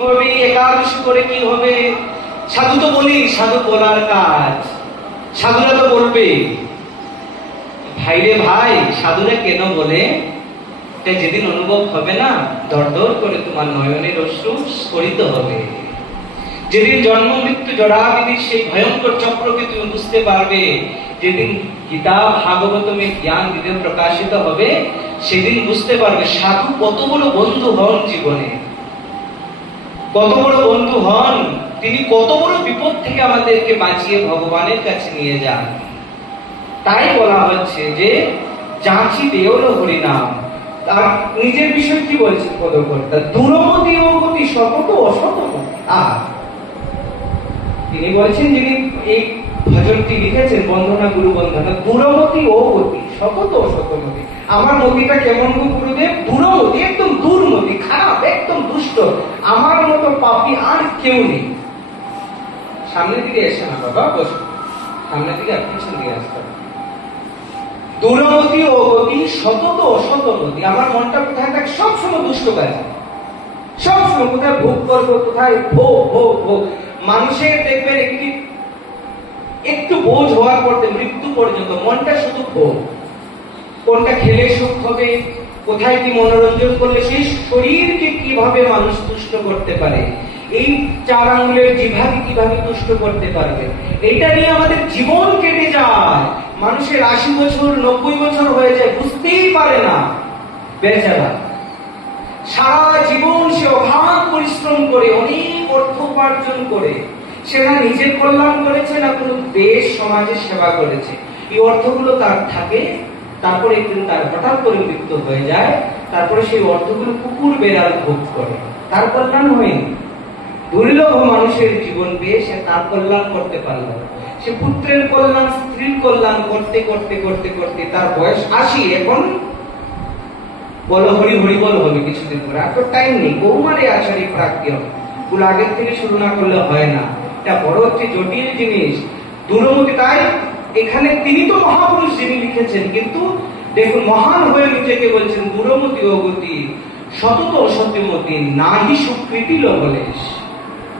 হবে একাদশী করে কি হবে? সাধু তো বলি, সাধু বলার কাজ, সাধুরা তো বলবে। ভাইরে ভাই, সাধুরা কেন বলে? তাই যেদিন অনুভব হবে না, দরদর করে তোমার নয়নের অশ্রু স্ফুরিত হবে। যেদিন জন্ম মৃত্যু জরাবিধির সেই ভয়ঙ্কর চক্রকে তুমি বুঝতে পারবে, যেদিন গীতা ভাগবতমের জ্ঞান হৃদয়ে প্রকাশিত হবে, সেদিন বুঝতে পারবে সাধু কত বড় বন্ধু হন জীবনে, কত বড় বন্ধু হন তিনি, কত বড় বিপদ থেকে আমাদেরকে বাঁচিয়ে ভগবানের কাছে নিয়ে যান। তাই বলা হচ্ছে যে যাচি দেওল হরিনাম। তার নিজের বিষয় কি বলছে পদকর্তা? দূরমতি অগতি শতত অশতম। তিনি বলছেন, যিনি এই ভজনটি লিখেছেন বন্দনা গুরু বন্দনা, দূরমতি অগতি শতত অশতমতি। আমার মতিটা কেমন গো গুরুদেব? দূরমতি, একদম দুর্মতি, খারাপ, একদম দুষ্ট। আমার মতো পাপী আর কেউ নেই। সামনের দিকে এসে না বাবা, বসো, সামনের দিকে আর পিছন দিকে আসতে হবে। দূরমতি অগতি শতত অশতমতি। আমার মনটা কোথায় থাকে? সবসময় দুষ্ট কাজ, সবসময় কোথায় ভোগ করবো, কোথায় ভোগ ভোগ ভোগ। মানুষের দেখবেন একটু বোঝ হওয়ার পর মৃত্যু পর্যন্ত মনটা শুধু ভোগ। কোনটা খেলে সুখ হবে, কোথায় কি মনোরঞ্জন করলে সেই শরীরকে কিভাবে মানুষ তুষ্ট করতে পারে, এই 4 আঙ্গুলের জিভাকে কিভাবে তুষ্ট করতে পারবে, এটা নিয়ে আমাদের জীবন কেটে যায়। মানুষের 80 বছর 90 বছর হয়ে যায়, বুঝতেই পারে না বেচারা। সারা জীবন সে অগাধ পরিশ্রম করে অনেক অর্থ উপার্জন করে, সে না নিজের কল্যাণ করেছে না কোনো দেশ সমাজের সেবা করেছে। এই অর্থগুলো তার থাকে, তারপরে একদিন তার হঠাৎ করে মৃত্যু হয়ে যায়, তারপরে সেই অর্থগুলো কুকুর বেড়াল ভোগ করে, তার কল্যাণ হয়নি। দুর্লভ মানুষের জীবন পেয়ে সে তার কল্যাণ করতে পারল। সে পুত্রের কল্যাণ, স্ত্রীর কল্যাণ করতে করতে করতে করতে তার বয়স 80। এখন বলো হরি হরি বল হবে কিছুদিন পরে, এত টাইম নেই। বৌমারে আচারি প্রাপ্তি হবে, ওগুলো আগের থেকে শুরু না করলে হয় না। এটা বড় হচ্ছে জটিল জিনিস, দূরমতি। তাই এখানে তিনি তো মহাপুরুষ যিনি লিখেছেন, কিন্তু দেখুন মহান হয়ে নিজেকে বলছেন দূরমতি অগতি শতত অসত্যমতি নাহি সুকৃতি লবলেশ।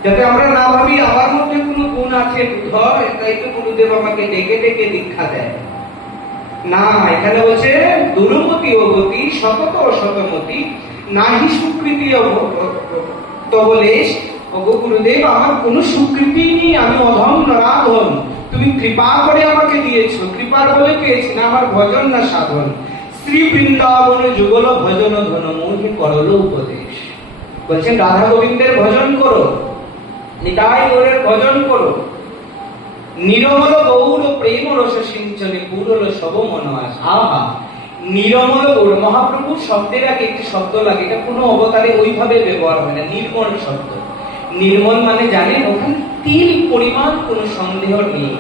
যাতে আমরা না ভাবি আমার মধ্যে কোনো গুণ আছে, ধর তাই তো গুরুদেব আমাকে ডেকে ডেকে দীক্ষা দেয় না। এখানে বলছে দূরমতি অগতি শতত অসতমতি নাহি সুকৃতি তবলেশ। ওগো গুরুদেব, আমার কোনো সুকৃতি নেই, আমি অধম নরাধম, তুমি কৃপা করে আমাকে দিয়েছো, কৃপার বলে পেয়েছি, না আমার ভজন না সাধন। শ্রী বৃন্দাবন যুগল ভজন ধন মোহে করল উপদেশ। বলছেন রাধা গোবিন্দের ভজন করো, নিতাই গৌরের ভজন করো, নিরমল গৌর প্রেম রস সিঞ্চনে পুরল সব মন আস। আহা, নিরমল গৌর। মহাপ্রভুর শব্দের আগে একটি শব্দ লাগে, এটা কোনো অবতারে ওইভাবে ব্যবহার হয় না, নির্মল শব্দ। নির্মল মানে জানেন, ওখানে তিল পরিমাণ কোনো সন্দেহ নেই।